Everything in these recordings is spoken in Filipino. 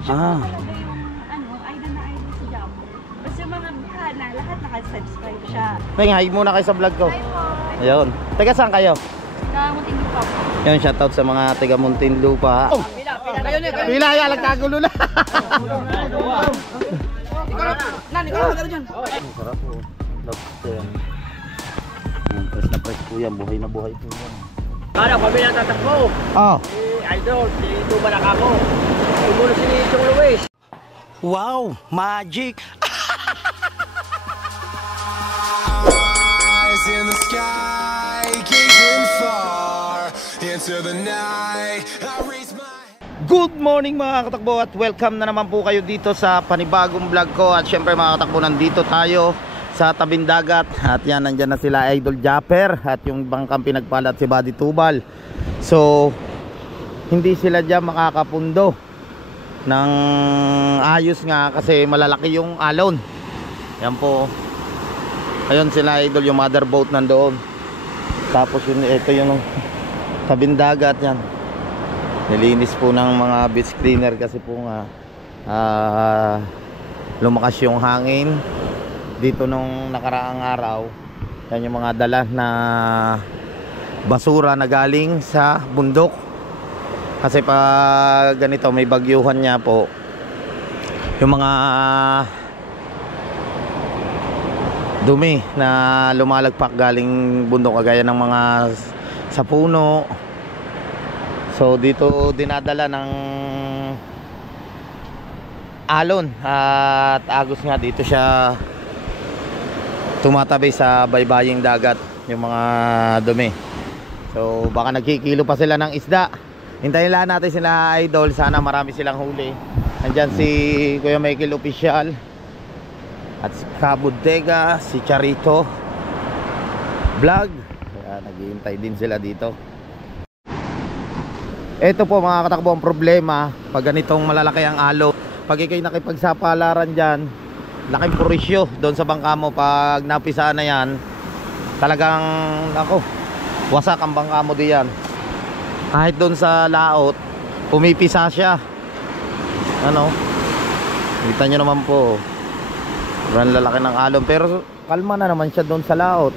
Siya Ah. po talaga yung idol na idol sa Jumbo. Basta yung mga bukana, lahat nakasubscribe siya. Teng, hi muna kayo sa vlog ko. Hi po. Ayun. Teka, saan kayo? Nakamunting lupa po. Yun, shoutout sa mga taga Muntinlupa. Oh! Pila kayo niya. Pila, yan, nagkagulo na. Ikaw lang dyan. Ang sarap po. Lobster. Press na press po yan. Buhay na buhay po yan. Ano, kami na tatakbo. Oh. Si Idol, si Tubanak ako. Tumulong si Chong Luis. Wow, magic. Eyes in the sky, gazing far into the night. I raise my Good morning mga katakbo at welcome na naman po kayo dito sa panibagong vlog ko. At syempre mga katakbo, nandito tayo sa tabing dagat. At yan, nandyan na sila Idol Japper at yung bangkang pinagpalat si Buddy Tubal. So hindi sila dyan makakapundo ng ayos nga kasi malalaki yung alon. Yan po. Ayun sila Idol, yung mother boat nandoon. Tapos yun, ito yung tabing dagat yan. Nilinis po ng mga beach cleaner kasi po nga lumakas yung hangin dito nung nakaraang araw. Yan yung mga dala na basura na galing sa bundok. Kasi pag ganito may bagyuhan niya po, yung mga dumi na lumalagpak galing bundok kagaya ng mga sa puno. So dito dinadala ng alon at agos nga dito siya tumatabi sa baybaying dagat yung mga dumi. So baka nagkikilo pa sila ng isda. Hintayin lang natin sila Idol, sana marami silang huli. Nandyan si Kuya Michael Official at si Kabudega, si Charito Vlog. Kaya naghihintay din sila dito. Ito po mga katakbo ang problema pag ganitong malalaki ang alo. Pag ikay nakipagsapalaran dyan, laking purisyo doon sa bangka mo. Pag napisaan na yan, talagang ako, wasak ang bangka mo diyan. Kahit doon sa laot, pumipisa siya. Ano, kita nyo naman po, sobrang lalaki ng alon. Pero kalma na naman siya doon sa laot.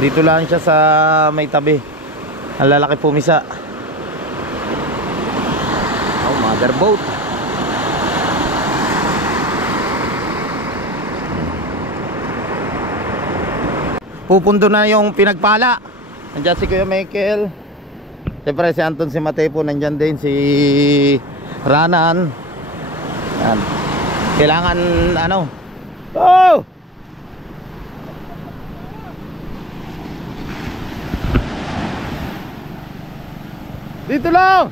Dito lang siya sa may tabi, ang lalaki pumisa. Oh, mother boat. Pupundo na yung pinagpala. Nandiyan si Kuya Michael. Siyempre si Anton, si Matepo, nandiyan din si Ranan. Yan. Kailangan ano. Oh! Dito lang.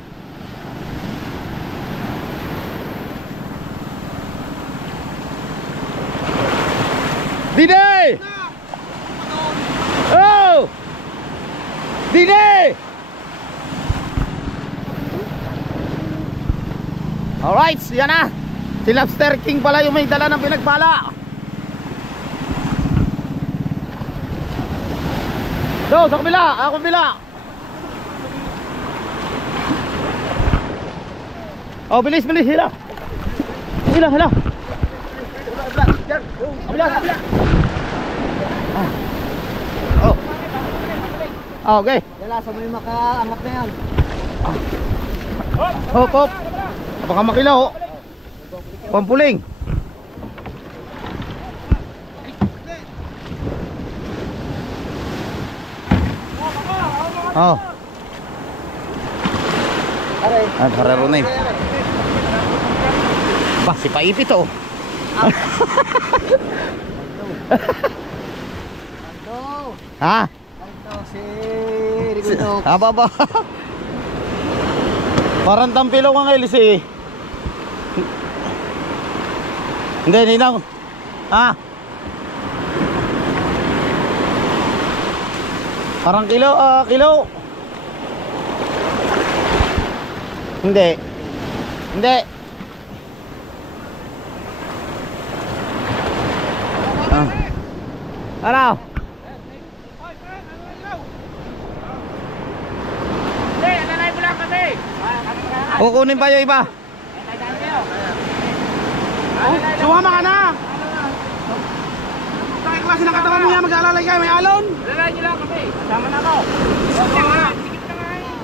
Dine! Oh! Dine! Alright, yan na. Si Lobster King pala yung may dala ng pinagpala. So, sa kabila, ako kabila. Oh, bilis, bilis, hila. Hila, hila. Kabila, kabila. Oh. Oh, okay. Dala, sa may makaangat na yan. Hop, hop. Baka makilaw. Pampuling. Oh. Ah, karero na yun. Ba, si Paipit oh. Ha? Ito, si Rigoto. Aba ba? Parang tampilo ang Elis eh. Hindi, ninang. Ha? Parang kilo, kilo. Hindi. Hindi. Ano? Hindi, nanay mo lang kami. Kukunin pa yung iba. Sumama ka na! Takay klase ng katawan mo yan, mag-aalalay kayo, may alon! Alalay niyo lang kami. Sama na ako!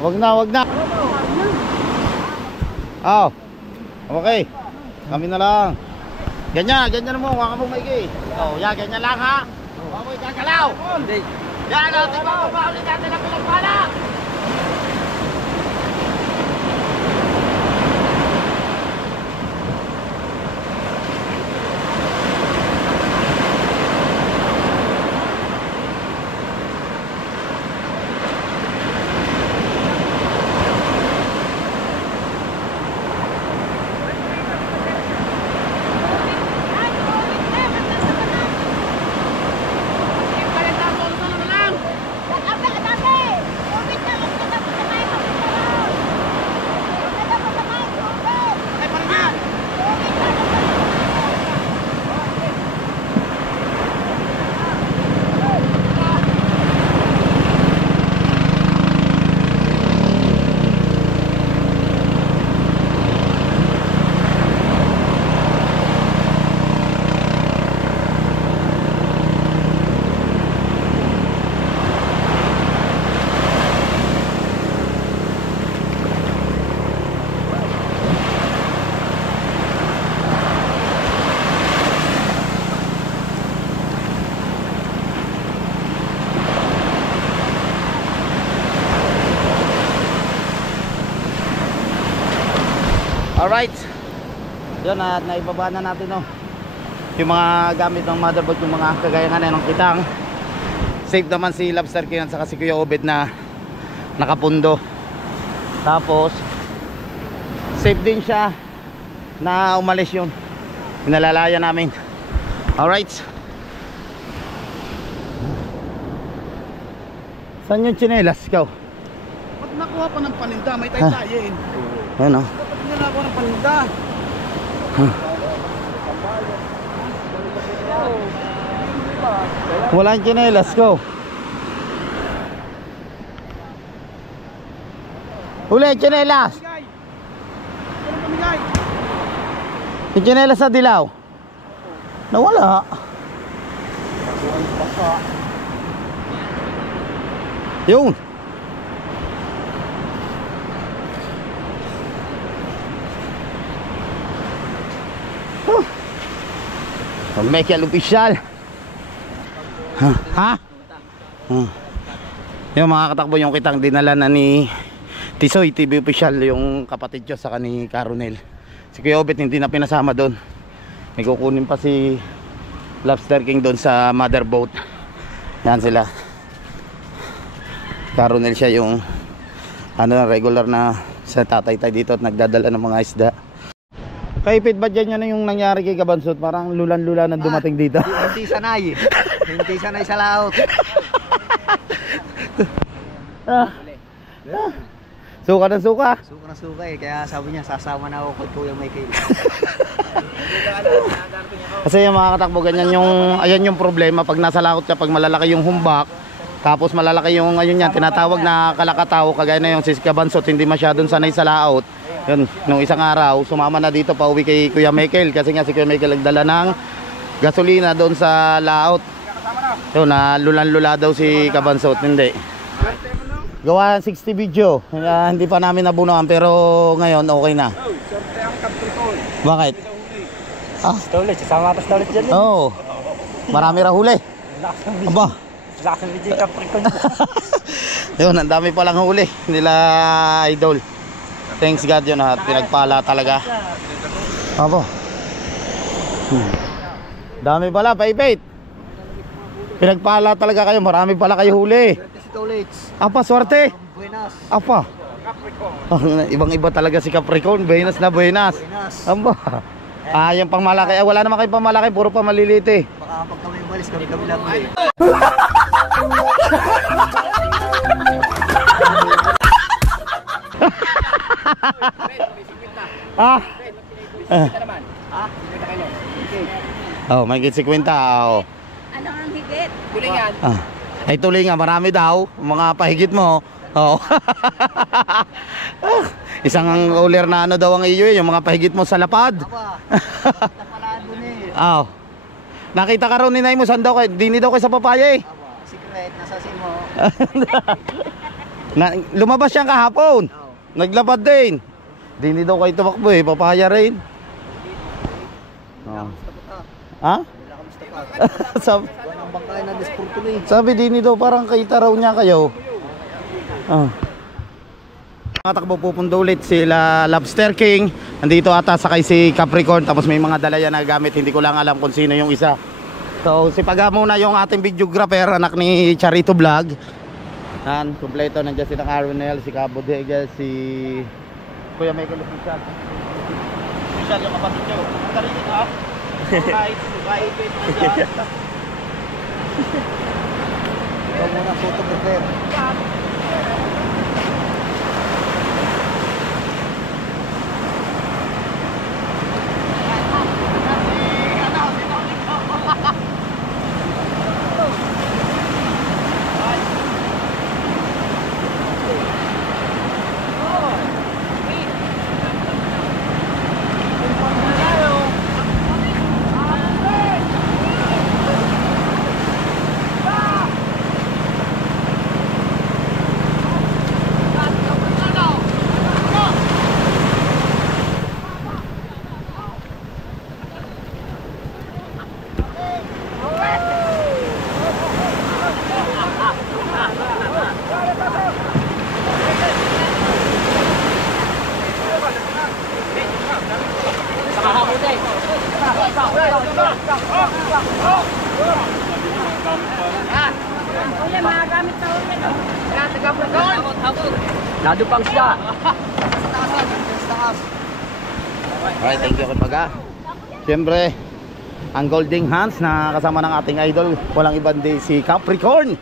Wag na, wag na. Oh. Okay. Kami na lang. Ganyan mo, waka mo maigi. Oh, yan, ganyan lang ha. Waka mo ikagalaw. Hindi. Yan, diba mo ba ulit natin ang pinagpala? Alright. Yun, at naibaba na natin yung mga gamit ng motherboard, yung mga kagaya nga ng kitang. Safe naman si Lobster King at saka si Kuya Obet na nakapundo. Tapos safe din siya na umalis yun. Pinalalaya namin. Alright. Saan yung tsinelas, ikaw? Ba't nakuha pa ng paninda? May tayo-tayin. Ayan o. Ba't hindi nakuha ng paninda? Wala yung tsinelas ko. Huli, tsinelas! Pamigay! Ano pamigay? Yung tsinelas sa dilaw. Nawala. Yun. Mekel official. Ha? Yung mga katakbo, yung kitang dinala na ni Tisoy TV official, yung kapatid ko sa ni Caronel. Si Kuya Obet hindi na pinasama doon. May kukunin pa si Lobster King doon sa mother boat. Yan sila. Caronel siya yung regular na sa tatay tayo dito at nagdadala ng mga isda. Kaipit ba dyan yung nangyari kay Kabansot? Parang lulan-lula na dumating dito. Hindi sanay. Hindi sanay sa laot. Suka na suka. Suka na suka eh. Kaya sabi niya sasama na ako kay Kuya Michael. Kasi yung mga katakbo, ganyan ayan yung problema pag nasa laot ka, pag malalaki yung humbak, tapos malalaki yung ayun yan, tinatawag na kalakataw, kagaya na yung si Kabansot, hindi masyadong sanay sa laot. Yun, nung isang araw, sumama na dito pa uwi kay Kuya Michael, kasi nga si Kuya Michael nagdala ng gasolina doon sa laot. Yun, na lulan-lula daw si Kabansot, hindi. Gawa 60 video, hindi pa namin nabunuan, pero ngayon okay na. Bakit? Ulit, sasama ka ulit dyan. Oo, marami rahuli. Aba, Lakas ng video Capricorn. yun, ang dami palang huli nila idol. Thanks God yun ha, pinagpala talaga. Abo. Dami pala, paipit. Pinagpala talaga kayo, marami pala kayo huli. Apa, swerte? Buenas. Apa? Ibang-iba talaga si Capricorn, buenas na buenas. Aba. Yung pang malaki, wala naman kayo pang malaki, puro pa maliliit eh. Baka pag kami umalis, kami lang eh. Oh, may higit 50. Oh. Ano ang higit? Tulingan. Ay tuloy nga, marami daw, mga pahigit mo. Oh. Isang ulir na daw ang iyo yung mga pahigit mo sa lapad. Ah. Nakita ka raw ni Nay mo saan daw kayo? Dini daw kayo sa papaya eh. Secret, nasa simo. Lumabas siya kahapon. Naglapad din. Dini daw kayo tumakbo eh. Papaya rin. Oh. Ha? Sabi, Walang bangkay na disporto ni. sabi dini daw parang kita raw niya kayo. Oh. Takbo pupunta ulit sila Lobster King. Nandito ata sakay si Capricorn. Tapos may mga dala yan na gamit. Hindi ko lang alam kung sino yung isa. So si Paga muna yung ating videographer, anak ni Charito Vlog. Yan, kompleto. Nandiyan si Aronel, si Cabodega, si Kuya Michael Official. Official yung kapatid nyo. Ang galing ha? Right, right, Ikaw muna photographer. Kuya, mga gamit na ulit. Nado pang siya. Alright, thank you kay Paga. Siyempre, ang Golding Hands na kasama ng ating idol, walang ibang di si Capricorn.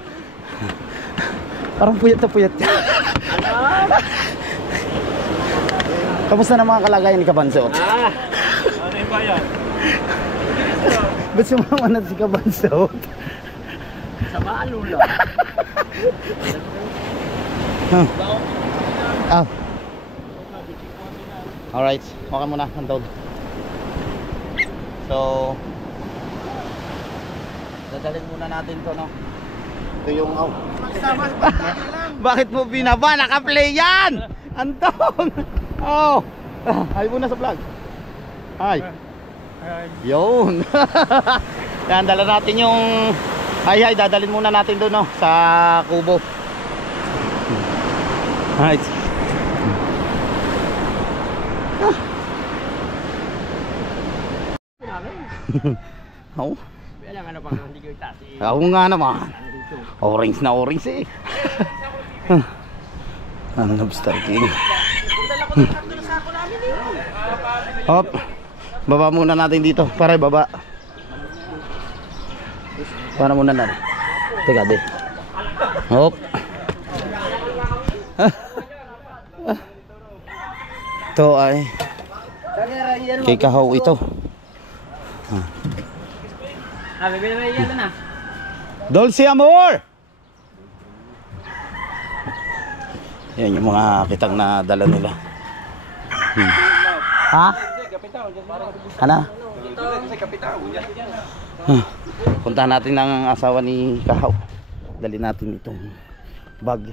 Parang puyat na puyat. Kamusta na mga kalagayan ni Kabansot? Ano yung bayan? Ba't sumama na si Kabansot? Sa maalula. Ah. Alright, okay muna, Antod. So, dadalhin muna natin to, no? Ito yung, oh. Bakit mo binaba? Naka-play yan! Anton! Oh! Ay muna sa vlog. Ay. Yun. Yan, dala natin yung ay, dadalhin muna natin doon, no? Sa kubo. Alright. Oh. Wala nga na pang hindi ko itasi. Ako nga naman. Orange na orange eh. Ang Lobster King. Hop. Baba muna natin dito. Para baba. Para muna na. Teka de. Hop. Ito ay kay Kahaw ito. Bibili na yan na. Dulce Amor! Yan yung mga kitang na dala nila. Ha? Ano? Puntahan natin ang asawa ni Kahaw. Dali natin itong bag.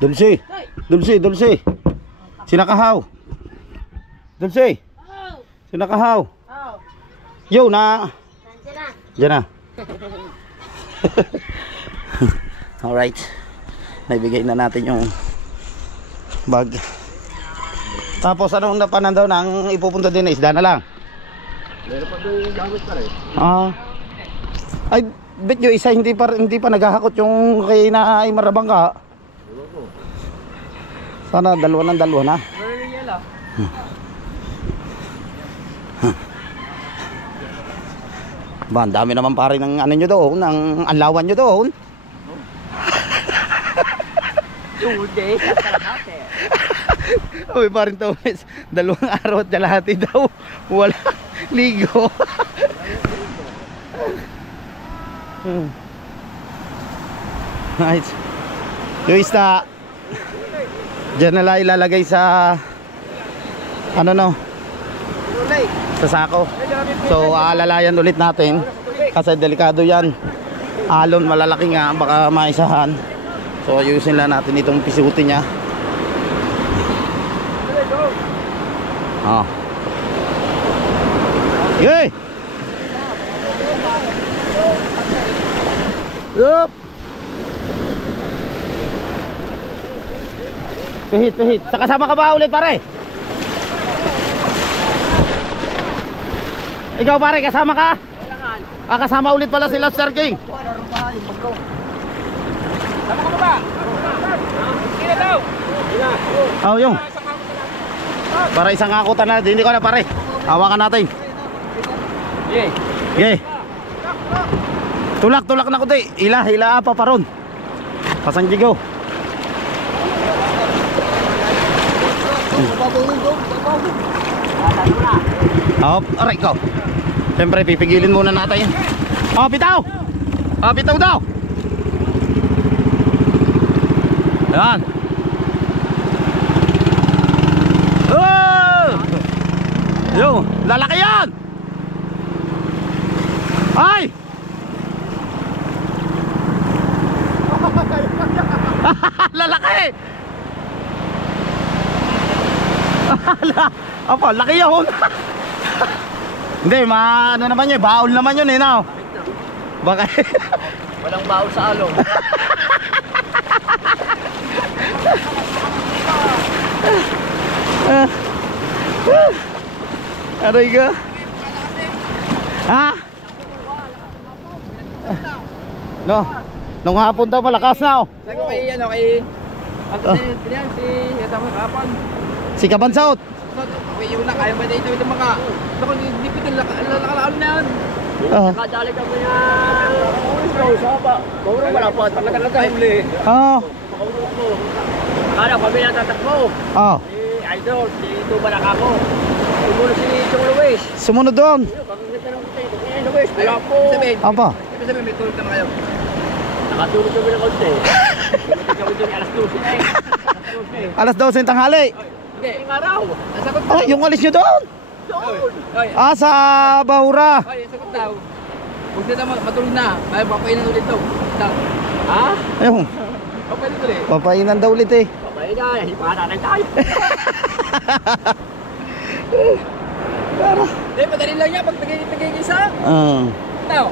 Dulce! Dulce! Dulce! Sinakahaw! Dulce! Sinakahaw! Yo na! Diyan na. Alright. Naibigay na natin yung bag. Tapos anong napanan daw nang ipupunta din na isda na lang? Meron pa doon yung gamit pa rin. Ah. Ay, bet nyo isa hindi pa naghahakot yung kay na ay marabang ka. Sana dalawa na. Meron yung yelo. Ba, ang dami naman pare ng ano nyo doon, ng anlawan nyo doon. Tude, kalahati. Uy, parin to, 2 araw at kalahati daw. Wala ligo. Nice. Yung isda. Diyan nila ilalagay sa ano no, sa sako. So aalalayan ulit natin kasi delikado yan. Alon malalaki nga, baka maisahan. So ayusin lang natin itong pisuti niya. Yay! Yup! Pihit. Kasama ka ba ulit pare? Ikaw pare, kasama ka? Kasama ulit pala si Lobster King. Sama ka ba? Kila daw. Oh, yung. Para isang akutan na, hindi ko na pare. Hawakan natin. Yeah. Okay. Tulak na ko di. Hila pa ron. Pasangjigo. Aray ko. Siyempre pipigilin muna natin. Bitaw. Bitaw daw. Yan. Yo, lalaki yan. Ay. Lalaki. Apa, laki yun. Hindi, ano naman yun, baul naman yun no? Baka Walang baon sa alon. Aray ka. Ha? No, nung hapon daw malakas na Sabi ko kay yan si kasama kapon. Si Kabansaut. Okay, yun na, kaya ba dito mga ako hindi pito lakalaon na yan. Nakadali ka mo niya. Saba. Puro wala pa talaga huli. Akala kami natatakbo. Idol, si Tuba na kako. Sumunod si Chong Luis. Sumunod doon. Luis, wala po. Apa? Sabi, may tulog na kayo. Nakatulog kami ng konti. Kami doon alas 12. Alas 12 ng tanghali. Hindi, yung araw. Nasakot daw. Yung alis nyo doon? Doon. Sa Bahura. Ay, nasakot daw. Huwag na matulog na. Ay, papainan ulit daw. Ha? Ayun, Papainan ulit. papainan daw ulit eh. Papainan, hindi pa natin tayo. Hindi, padali lang niya pag tagay-isa. Ito.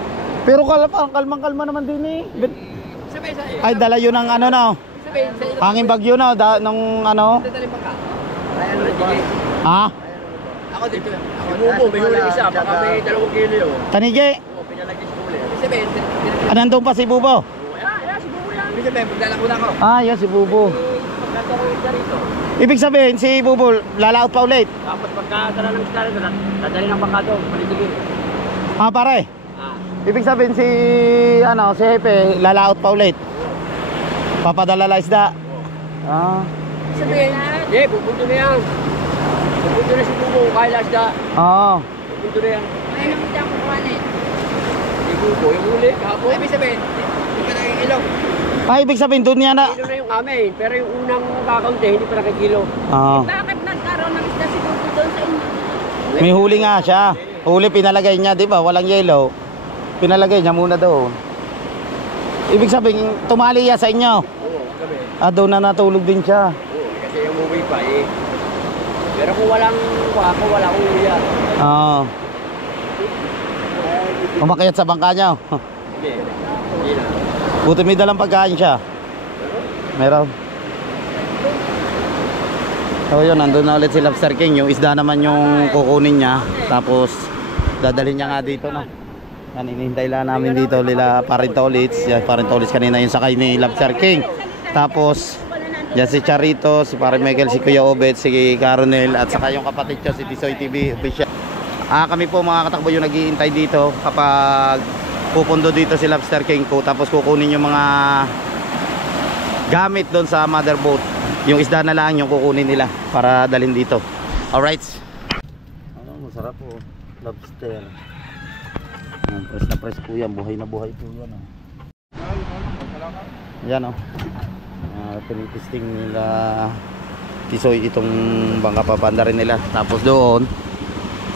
Pero kalmang-kalma naman din eh. Sabay sa Ay, dala yun ng ano na. Sabay sa Hangin bagyo na, nung ano. Dadali pa ka. Ayan ulit, sige. Ha? Ako dito. Ako bubo, may huli isa. Baka may 2 kilo yun. Tanigi. Oo, pinalagay sa huli. Sabay, Nandun pa si Bubo. ayan, si bubo yan. Sabay, paglalako na ako. Yan si Bubo. Pagkataroon ka rito. Ibig sabihin, si Bubo, lalaot pa ulit. Tapos pagkatara ng isla rito, dadali ng baka doon. Palitigin. Pare. Ibig sabihin si Hepe, lalaot pa ulit. Papadala la isda. Sabihin, pupunto na yan. Pupunto na si Bubo, kaya lasda. Pupunto na yan. Ay, naman siya kukuhanin. Si Bubo, yung huli, kahapon. Ibig sabihin, hindi ka naging ilaw. Ibig sabihin, doon niya na. Kilo na yung amin, pero yung unang kakaunti, hindi pa nakikilo. Bakit nagkaroon ng isda si Bubu doon sa inyo? May huli nga siya. Huli pinalagay niya, di ba? Walang yellow. Pinalagay niya muna doon. Ibig sabihin, tumali ya sa inyo. Oo, gabi. Doon na natulog din siya. Oo, kasi yung movie pa eh. Pero kung walang wako, wala akong uya. Umakyat sa bangka niya. Hindi, hindi na. Buti may dalang pagkain siya. Meron. So yun, nandun na ulit si Lobster King. Yung isda naman yung kukunin niya. Tapos dadalhin niya nga dito no. Yan, inihintay lang namin dito nila Parintolits. Yan, Parintolits kanina yung sakay ni Lobster King. Tapos yan si Charito, si Pare Michael, si Kuya Obet, si Caronel, at saka yung kapatid ko si Tisoy TV official. Kami po mga katakbo yung nag-iintay dito kapag pupundo dito si Lobster King ko. Tapos kukunin yung mga gamit doon sa mother boat. Yung isda na lang yung kukunin nila para dalhin dito. Alright. Masarap po. Lobster. Press na press po yan. Buhay na buhay po yan. Yan o. Pinitesting nila Tisoy itong bangka papanda rin nila. Tapos doon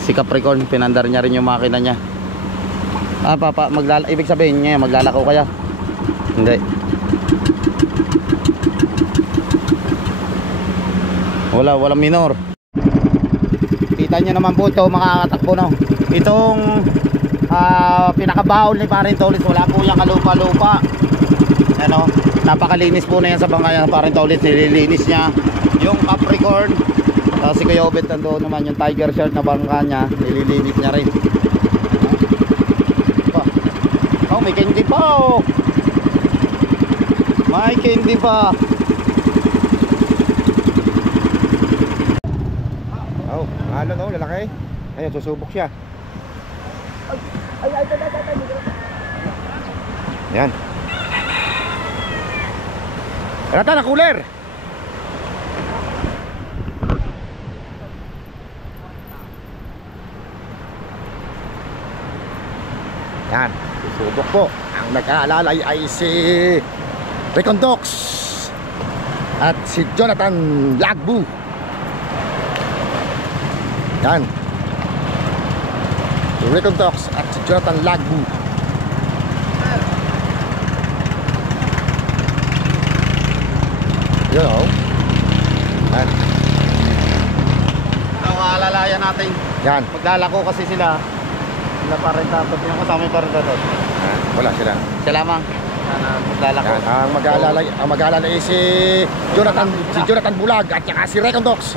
si Capricorn, pinandar niya rin yung makina niya. Papa, ibig sabihin niya maglalako kaya? Hindi. Walang minor. Kita nyo naman po ito mga katakbo, no? Itong pinakabaon ni Parintolis, wala po yung kalupa-lupa. Ano, napakalinis po na yan sa bangka yan. Parintolis, nililinis niya yung Capricorn. Si Kuya Obet nandoon naman yung Tiger Shirt na bangka niya, nililinis niya rin. Oh, may candy pa, oh. May candy pa. Ano no, lalaki. Ayun, susubok siya. Yan. Rata na cooler. Yan, susubok po. Ang nag-aalalay ay si Recondox at si Jonathan Lagbu. Yan, si Recondox at si Jonathan Lagbu. Yun, oh. Yan. Ang aalalayan natin. Yan. Maglalako kasi sila. Sila pa rin tapos yung kasama pa rin tapos. Wala sila. Siya lamang. Sana maglalako. Yan. Ang mag-aalalay ay si Jonathan Bulag at saka si Recondox.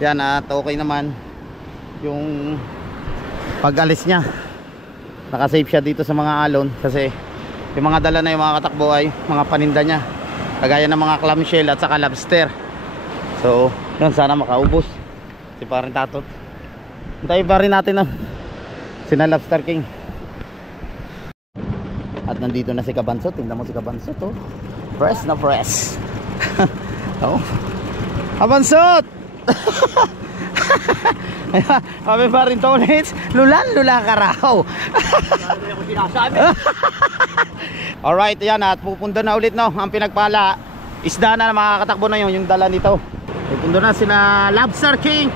Yan, at okay naman yung pag-alis niya. Naka-safe siya dito sa mga alon kasi yung mga dala na yung mga katakbo ay mga paninda niya, kagaya ng mga clamshell at saka lobster. So yun, sana makaubos si Paring Tatot. Hintayin pa rin natin sina Lobster King. At nandito na si Kabansot. Tingnan mo si Kabansot, oh. Fresh na fresh. Oh. Kabansot! Kami pa rin tonits, lulan-lula ka raw. Alright, yan, at pupunta na ulit, no. Ang pinagpala, isda na makakatakbo na yung dala nito. Pupunta na sila Lobster King.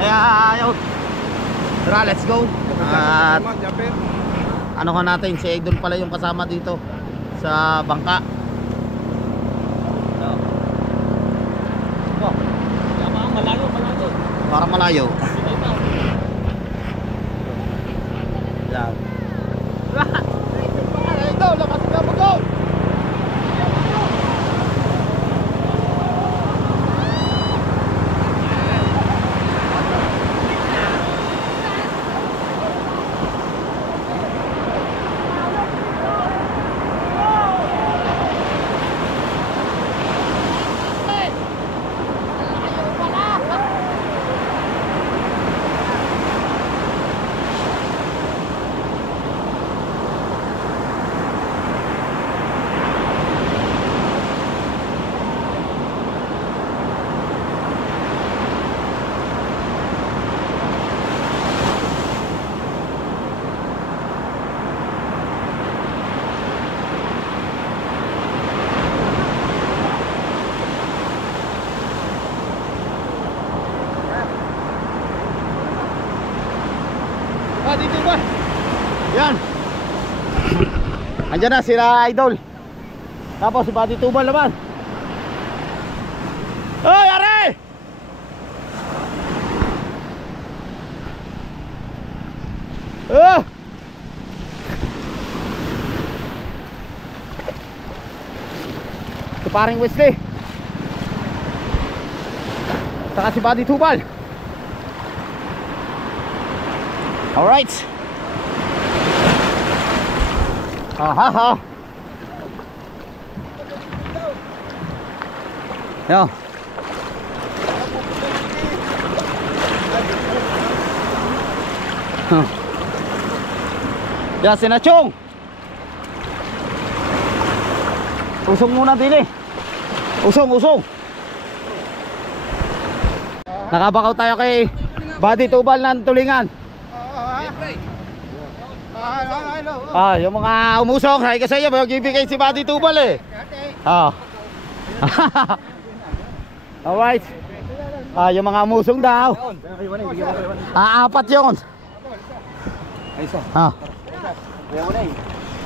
Kaya ayaw. Tara, let's go. At ano ka natin, si Idol pala yung kasama dito sa bangka. Parang malayo. Yan. Body Tubal. Yan. Andiyan na sila Idol. Tapos si Body Tubal naman. Hoy, are! Oh! Ito paring Wesley. Saka si Body Tubal. Alright. Aha. Yo. Ya, sinachong. Usong muna din eh. Usong. Nakabakaw tayo kay Body Tubal ng Tulingan. Yung mga umusong, hay kasi yung magbibigay si Body Tubal eh. Alright. Yung mga umusong daw. Apat yun.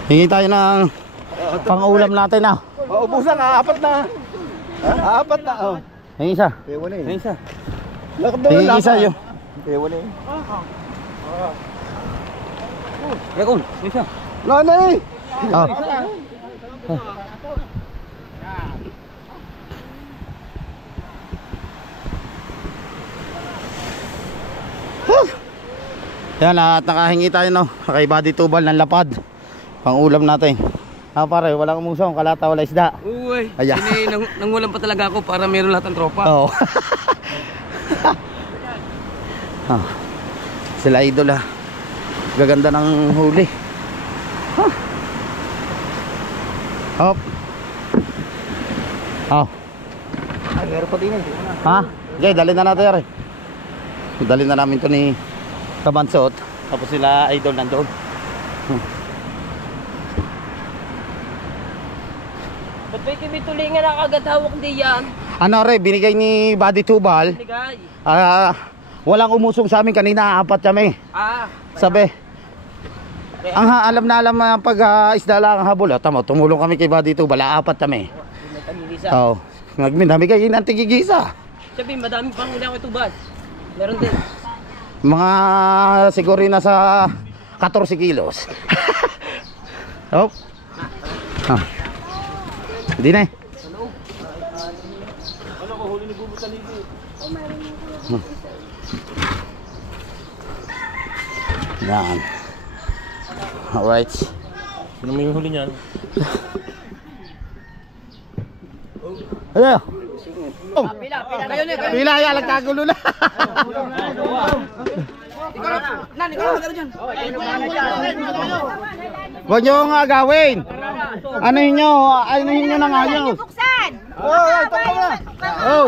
Hingi tayo ng pang-ulam natin na. Ubusan, apat na. Apat na. Hingi isa. Hingi isa. Hingi isa yun. Ewan na eh. Yakun, isa. Lana eh. Yan at nakahingi tayo no kay Body Tubal ng lapad. Pang-ulam natin. Pare, walang umusong, kalata, wala isda. Uy, Ayan. nangulam pa talaga ako para meron lahat ng tropa. Oo. Sila Idol ha. Gaganda ng huli. Hop. Ay, meron pa din eh. Ha? Okay, dalhin na natin yan. Dalhin na namin to ni Kabansot. Tapos sila Idol nandoon. Ba't may kumitulingan ang agad hawak di yan? Ano re, binigay ni Body Tubal. Binigay. Walang umusong sa amin kanina, apat kami. Sabi. Alam na pag isda lang ang habol. Tama, tumulong kami kay Body Tubal, apat kami. Oo. Nagminami kayo ng tigigisa. Sabi, madami pang huli ako itubad. Meron din. Mga siguro nasa 14 kilos. Oh. Hindi na eh. Yan. Alright. Sino may huli niyan? Ayo. Oh. Pila kayo na. Pila ya, nagkagulo na. Huwag nyo nga gawin. Anuhin nyo ng ayos. Buksan! Oh,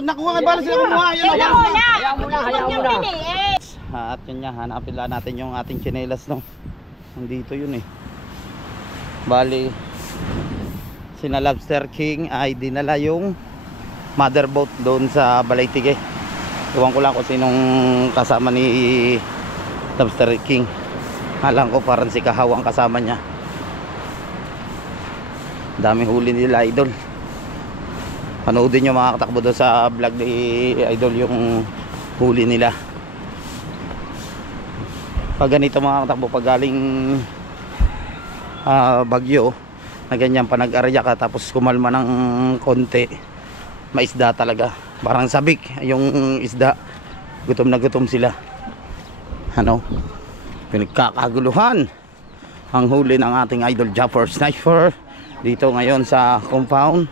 nakuha nga bala sila kumuha. Hayaan muna. At yun nga, hanapin lang natin yung ating tsinelas no. Nandito yun eh. Bali, sina Lobster King ay dinala yung motherboat doon sa Balaytige. Iwan ko lang kung sinong kasama ni Lobster King. Alam ko parang si Kahaw ang kasama niya. Daming huli nila Idol. Panoodin nyo mga katakbo doon sa vlog ni Idol yung huli nila. Pag ganito mga katakbo, pag galing bagyo na ganyan pa nag-arya ka tapos kumalma ng konti, maisda talaga. Parang sabik yung isda, gutom na gutom sila. Pinagkakaguluhan ang huli ng ating Idol Japper Sniper dito ngayon sa compound.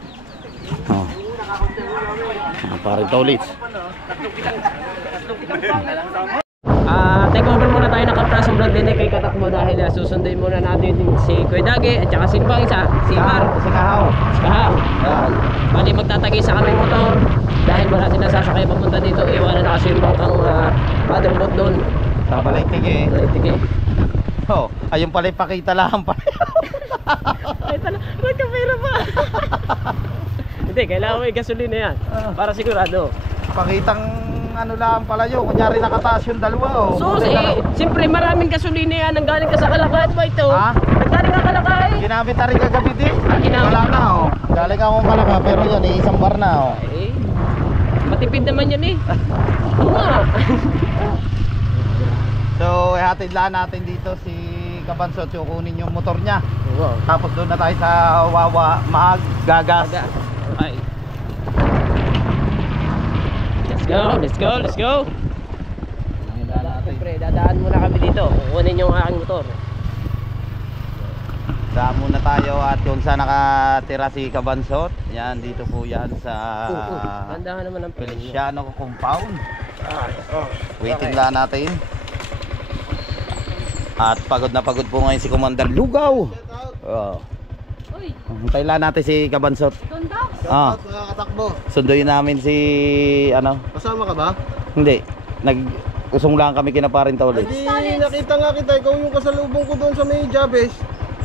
Parang toilet. Take over muna tayo ng Kaprasong Vlog din kay Katakbo dahil susunduin muna natin si Kuya Dagi at saka si Bang isa, si Mar, Si Kahaw. si Kahaw. Bali magtatagay sa kaming motor dahil wala sinasasakay papunta dito. Iwanan na kasi yung bangkang motherboard doon. Sa Balaytige. Sige. Ayun pala ipakita lang pala. Ay tala, magkapira pa. Hindi, kailangan may gasolina yan para sigurado. Pakitang ano lang pala yun. Kunyari nakataas yung dalawa oh. So, siyempre maraming gasolina yan. Nanggaling ka sa Kalakay ba ito? Ha? Nanggaling ka Kalakay. Ginamit na rin kagabi din. Ginamit. Wala na oh. Galing akong Kalaka pero yan isang bar na oh. Eh, matipid naman yan eh. Oo nga. So ihatid lang natin dito si Kabansot yung kunin yung motor niya. Tapos doon na tayo sa Wawa Magagas. Ay. Let's go. Siyempre, dadaan muna kami dito. Kukunin yung aking motor. Daan muna tayo at kung saan nakatira si Kabansot. Yan, dito po yan sa Gandahan naman ang piling. Feliciano Compound. Waiting lang natin. At pagod na pagod po ngayon si Commander Lugaw. Uy, Hintay lang natin si Kabansot. doon daw. Katakbo. Sunduin namin si ano? Kasama ka ba? Hindi. Nag-usong lang kami kina parin ulit. Hindi, nakita nga kita. Ikaw yung kasalubong ko doon sa may Jabes.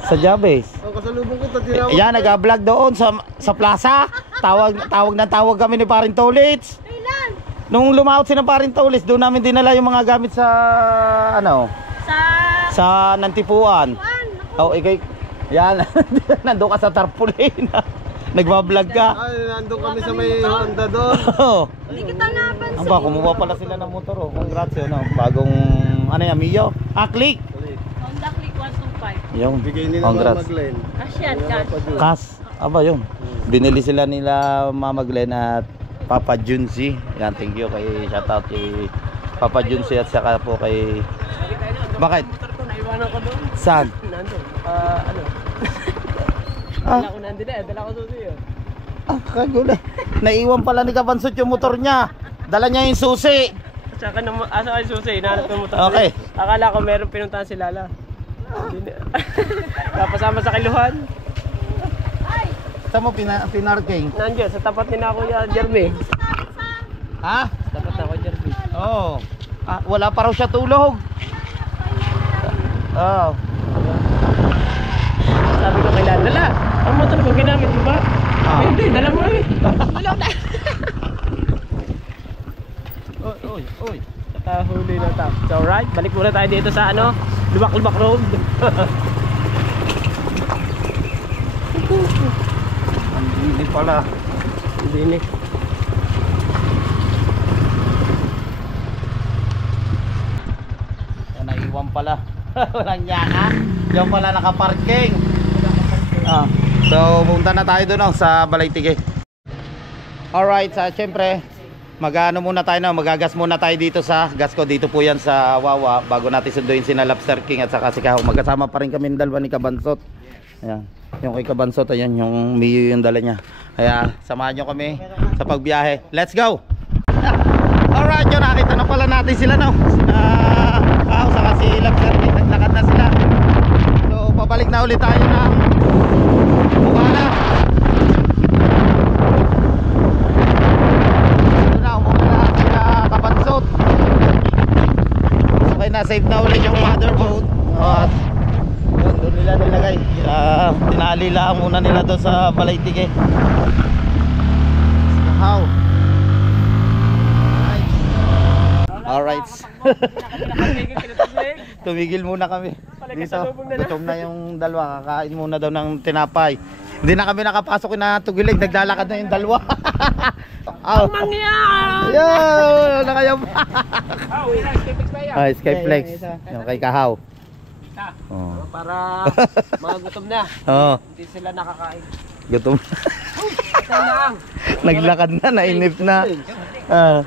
Sa Jabes. Ang kasalubong kita, tinawag. Yan, nag-vlog doon sa plaza. Tawag kami ni parin Tolits. Kailan? Nung lumaot si ng parin Tolits, doon namin dinala yung mga gamit sa ano? Sa... Sa Nantipuan. Oh, ikay. Yan, nandun ka sa tarpaulin. Nagbablog ka. Ay, nandun kami sa may Honda doon. Hindi kita napansin. Aba, kumuha pala sila ng motor oh. Congrats yun oh. Bagong ano yan, Mio? Click. Honda Click 125. Yung Bigay nila congrats. Mama Glenn. Asyan, cash. Kas. Aba yun. Binili sila nila Mama Glenn at Papa Junsi. Yan, thank you kay shoutout kay Papa Junsi at saka po kay... Bakit? Naiwanan ko doon. Saan? Nandun. Ano? Dala ko nandun eh. Dala ko susi yun. Kagula. Naiwan pala ni Kabansot yung motor niya. Dala niya yung susi. Tsaka asa kayo susi. Hinahanap ko yung motor. Okay. Akala ko meron pinuntahan si Lala. Kapasama sa kiluhan. Saan mo pinarking? Nandiyan. Sa tapat ni na Kuya Jeremy. Ha? Sa tapat na Kuya Jeremy. Oo. Wala pa raw siya tulog. Oo. Sabi ko kay Lala, ang motor ko ginamit mo ba? Hindi, dala mo eh. Wala na. Oy. Huli na tayo. So alright, balik muna tayo dito sa ano, Lubak-Lubak Road. Hindi pala. Hindi ni. Naiwan pala. Walang yaka. Diyan pala nakaparking. So punta na tayo doon sa Balaytige. Alright, syempre magano muna tayo na, magagas muna tayo dito sa Gasco. Dito po yan sa Wawa bago natin sunduin sina Lobster King at saka si Kaho. Magkasama pa rin kami ng dalawa ni Kabansot. Ayan. Yung kay Kabansot, ayan yung Mio yung dala niya. Kaya samahan nyo kami sa pagbiyahe. Let's go! Alright, yun, nakita na pala natin sila no. Kaho saka si Lobster King, naglakad na sila. So pabalik na ulit tayo ng Bukana. Ito na, umuna na sila Kabansot. Okay na, save na ulit yung motherboard. At doon nila nilagay. Tinali lang muna nila doon sa Balaytige. How? Alright. Tumigil muna kami dito. Gutom na yung dalawa. Kakain muna daw ng tinapay. Hindi na kami nakapasok na Tugilig. Naglalakad na yung dalawa. Ang Mangyan! Yo! Nakayam. Skyflex. Yung kay Kahaw. Oh. Para mga gutom na. Oo. Hindi sila nakakain. Gutom. Ito lang. Naglakad na, nainip na.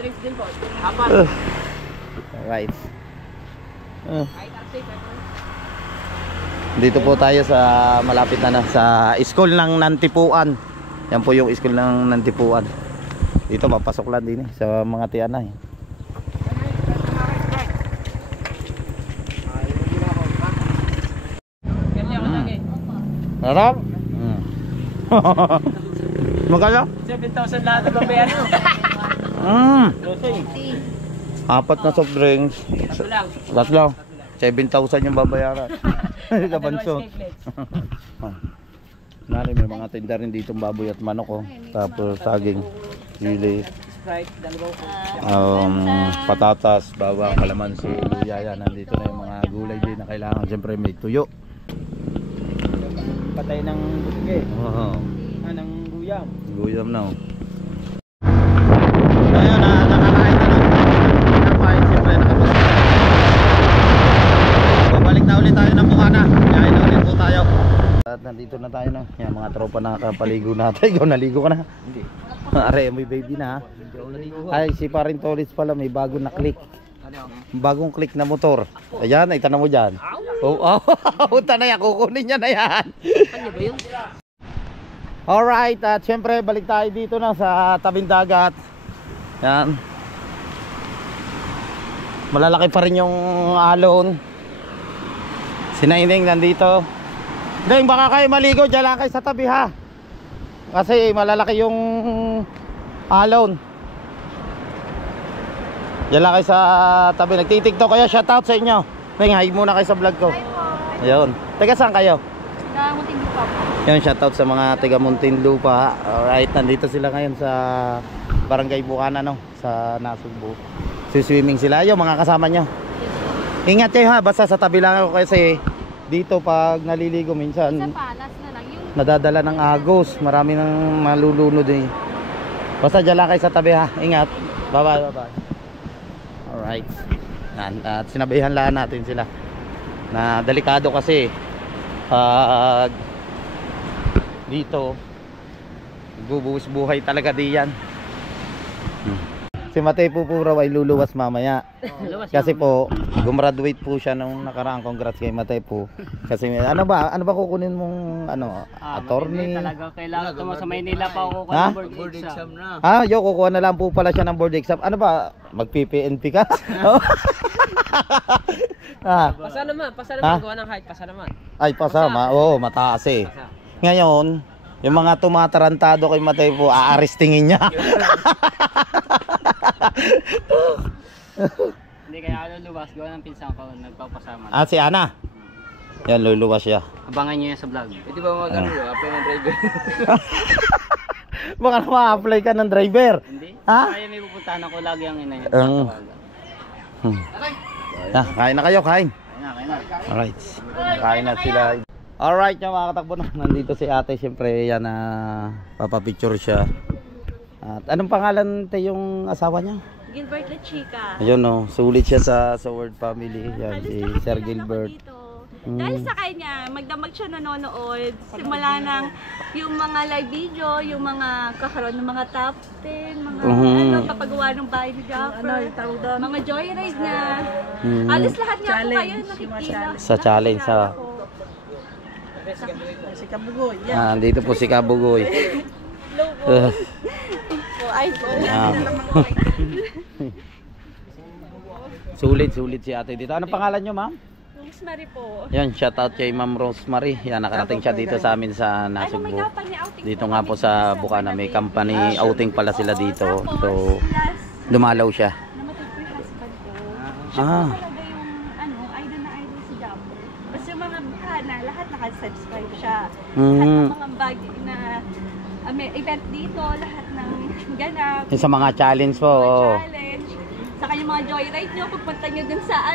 Drinks din po. Apat. Right. Dito po tayo sa malapit na sa school ng Nantipuan. Yan po yung school ng Nantipuan. Dito mapasok lang din sa mga tiyanay. Harap? Magkano? 7,000 lahat ng babayaran mo. Apat na soft drinks. Tatlo. 7,000 yung babayaran. Kabansot. Nari, may mga tinda rin dito baboy at manok oh. Tapos saging, sili, Sprite, dalawang Patatas, bawang, kalamansi, luya, yan. Nandito na yung mga gulay din na kailangan. Siyempre may tuyo. patay ng butke. Oo. Ng guyam. Guyam na. Ayun na, nakakain na lang. Nakakain, siyempre nakapag. Babalik na ulit tayo ng Bukana. Kain na ulit po tayo. At nandito na tayo na. Yan, mga tropa na nakapaligo natin. Ikaw naligo ka na? Hindi. Are, may baby na ha. Ay, si Parin Tolis pala may bago na click. Bagong click na motor. Ayan, ay tanong mo dyan. Oh, punta na yan, kukunin niya na yan. Alright, at syempre balik tayo dito na sa tabing dagat. Yan. Malalaki pa rin yung alon. Sinaining nandito. Deng, baka kayo maligo, dyan lang kayo sa tabi ha. Kasi malalaki yung alon. Diyan lang kayo sa tabi. Nagtitiktok kayo. Shoutout sa inyo. Deng, hi muna kayo sa vlog ko. Ayun. Teka, saan kayo? Sa Muntinlupa po. Yan, shoutout sa mga taga Muntinlupa. Alright, nandito sila ngayon sa Barangay Bukana, no? Sa Nasugbu. Swimming sila. Ayun, mga kasama nyo. Ingat kayo ha. Basta sa tabi lang ako kasi dito pag naliligo minsan Sa palas na lang. Yung nadadala ng agos. Marami nang malulunod eh. Basta dyan lang kayo sa tabi ha. Ingat. Bye bye, bye bye. Alright. At sinabihan lang natin sila na delikado kasi pag dito bubuhos buhay talaga diyan. Si Mateo po raw ay luluwas mamaya. Kasi po gumraduate po siya nung nakaraan. Congrats kay Mateo po. Kasi ano ba kukunin mong attorney? Talaga kailangan ito sa Maynila pa ako Ha? board exam na. Kukuha na lang po pala siya ng board exam. Ano ba? Mag-PPNP ka? Pasa naman, gawa ng height, pasa naman. Ay, pasama. Oo, mataas eh. Ngayon, yung mga tumatarantado kay Mateo po, aarestingin niya. Hindi kaya luluwas, gawa ng pinsan ko, nagpapasama. Si Ana. Yan, luluwas siya. Abangan nyo yan sa vlog. Pwede ba apply ng driver? Baka na ma-apply ka ng driver. Hindi. Ha? Kaya may pupuntahan ako lagi ang ina niya. Kain na kayo, kain. Kaya na. Alright. Kain na sila. Alright, yung mga katakbo na. Nandito si ate, siyempre yan na papapicture siya. At anong pangalan te yung asawa niya? Gilbert La Chica. Ayun no, sulit siya sa Word Family. Yan, si Sir Gilbert. Dahil sa kanya, magdamag siya nanonood. Simula ng yung mga live video, yung mga kakaroon ng mga top 10, mga papagawa ng bahay ni Jaffer, mga joyride na. Alis lahat nga po kayo nakikita. Sa challenge sa Si Kabugoy. andito po si Kabugoy. iPhone. Sulit si ate dito. Ano pangalan niyo, ma'am? Rosemary po. Yan, shout out kay Ma'am Rosemary. Yan, nakarating siya dito sa amin sa Nasugbu. Dito nga po sa Bukana, may company outing pala sila dito. So, dumalaw siya. Namatay po yung husband ko. Siya po talaga yung idol na idol si Jumper. Basta yung mga bukana, lahat nakasubscribe siya. Lahat ng mga bag na may event dito, lahat ng ganap. Yung sa mga challenge po. Mga challenge. Saka yung mga joyride nyo, pagpunta nyo dun sa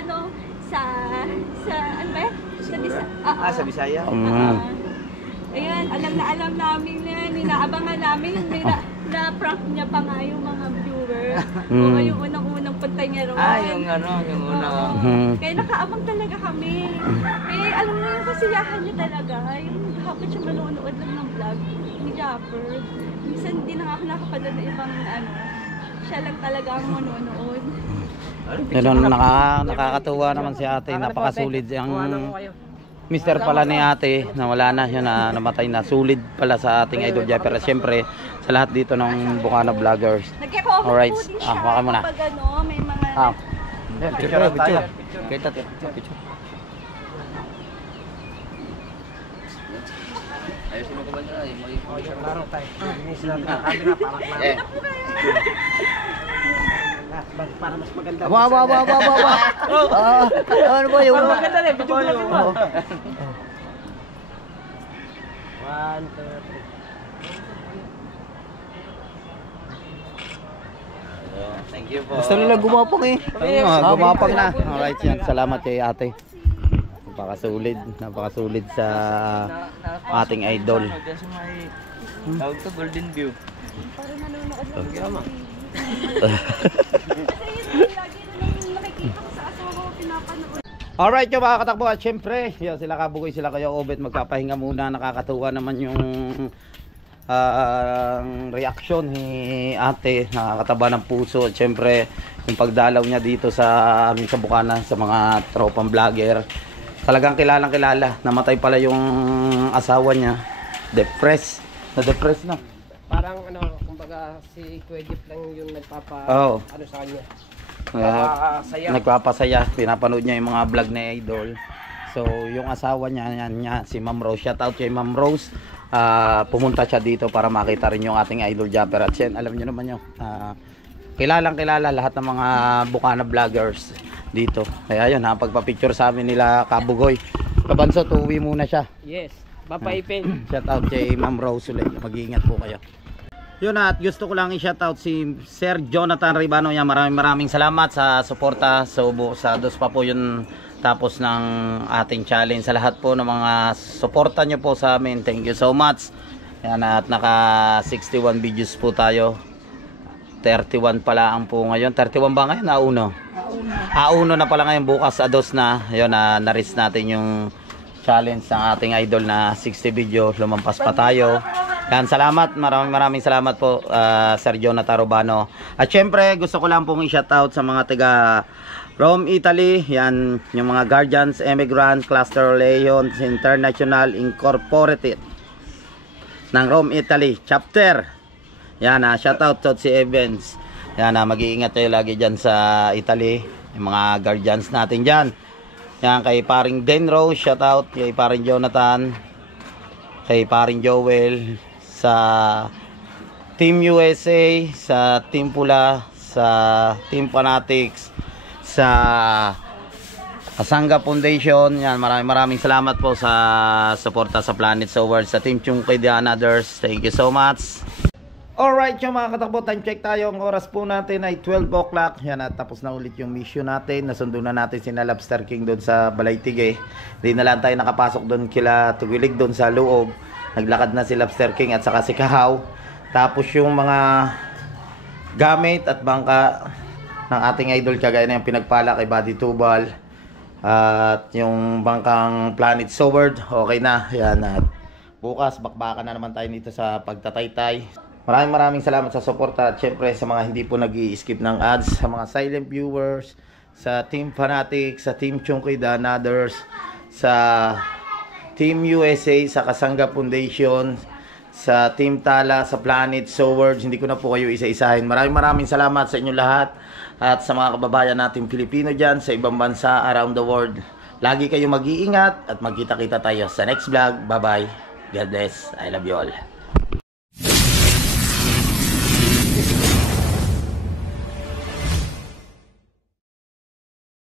sa ano ba yan? Sa Bisaya? Ayan, alam namin na inaabangan namin yung na-prank niya pa nga yung mga viewer. O yung unang-unang punta niya roon. Yung unang. Kaya nakaabang talaga kami. Eh, alam mo yung kasiyahan niya talaga. Yung hapon siya manonood lang ng vlog ni Japper. Minsan hindi na ako nakapanood na ibang siya lang talaga ang manonood. Pero nakakatuwa naman si ate, napakasulit ang mister pala ni ate na wala na, yun na namatay na. Sulit pala sa ating idol Japper. Siyempre sa lahat dito ng Bukana vloggers. Nagkikover Alright, po din siya baka muna. kapag may mga Picture tayo. Kita picture. Ayusin mo ka ba na? Laro tayo. Para mas maganda. Wow. Ano ba yung Maganda rin, video mo. 1, 2, 3. Thank you po. Gusto nila gumapang eh. Gumapang na. Alright yan. Salamat kay ate. Napakasulit sa ating idol. Tawag to Golden View. Parang nanonood ng Kaya ma. lagi na nakikita ko sa asawa ko pinapanood. Alright yung mga katakbo at syempre yun, sila Kabugoy, sila kayo Obet, magpapahinga muna. Nakakatuwa naman yung reaksyon ni ate, nakakataba ng puso. At syempre yung pagdalaw niya dito sa amin sa Bukana sa mga tropang vlogger, talagang kilalang kilala. Namatay pala yung asawa niya, depressed na. Parang ano, kumbaga si Kuya Jeep lang yung nagpapa Oo. ano sa kanya. Saya. Nagpapasaya, pinapanood niya yung mga vlog na idol. So yung asawa niya, si Ma'am Rose, shout out kay Ma'am Rose. Pumunta siya dito para makita rin yung ating idol Japper. At yan, alam niyo naman yun, kilalang kilala lahat ng mga Bukana vloggers dito. Kaya yun, pagpa-picture sa amin nila Kabugoy. Kabanso, uwi muna siya. Yes. Papaipin. Shout out kay Ma'am Rose ulit. Mag-iingat po kayo. Yun, at gusto ko lang i-shout out si Sir Jonathan Ribano. Yan, maraming salamat sa suporta. So sa dos pa po yun tapos ng ating challenge. Sa lahat po ng mga suporta nyo po sa amin, thank you so much. Yan, at naka 61 videos po tayo. 31 pala ang po ngayon. 31 ba ngayon? Auno na pala ngayon. Bukas ados na. Yun, na-risk natin yung challenge ng ating idol na 60 video. Lumampas pa tayo. Yan, salamat. Maraming salamat po, Sir Jonathan Ribano. At syempre, gusto ko lang pong i-shoutout sa mga taga Rome, Italy. Yan, yung mga Guardians, Emigrant, Cluster Leons International Incorporated ng Rome, Italy, chapter. Yan, shoutout to si Evans. Yan, mag-iingat kayo lagi dyan sa Italy. Yung mga Guardians natin dyan. Yan, kay paring Denro, shoutout. Kay paring Jonathan. Kay paring Joel. Sa Team USA, sa Team Pula, sa Team Fanatics, sa Kasanga Foundation. Yan, maraming salamat po sa suporta sa Planet Sowers, sa Team Chungkay and others. Thank you so much. Alright yung mga katakbo, time check tayo. Ang oras po natin ay 12 o'clock. Yan, at tapos na ulit yung mission natin. Nasundo na natin si Lobster King doon sa Balaytige. Di na lang tayo nakapasok doon kila Tugilig doon sa loob. Naglakad na si Lobster King at saka si Kahaw. Tapos yung mga gamit at bangka ng ating idol kagaya na yung pinagpala kay Buddy Tubal at yung bangkang Planet Sword, okay na. Yan, at bukas bakbakan na naman tayo dito sa pagtataytay. Maraming salamat sa suporta at syempre sa mga hindi po nag-i-skip ng ads, sa mga silent viewers, sa Team Fanatics, sa Team Chungkay and others, sa Team USA, sa Kasanga Foundation, sa Team Tala, sa Planet Sowers. Hindi ko na po kayo isa-isahin. Maraming salamat sa inyo lahat at sa mga kababayan natin Pilipino dyan sa ibang bansa around the world. Lagi kayo mag-iingat at magkita-kita tayo sa next vlog. Bye bye. God bless. I love you all.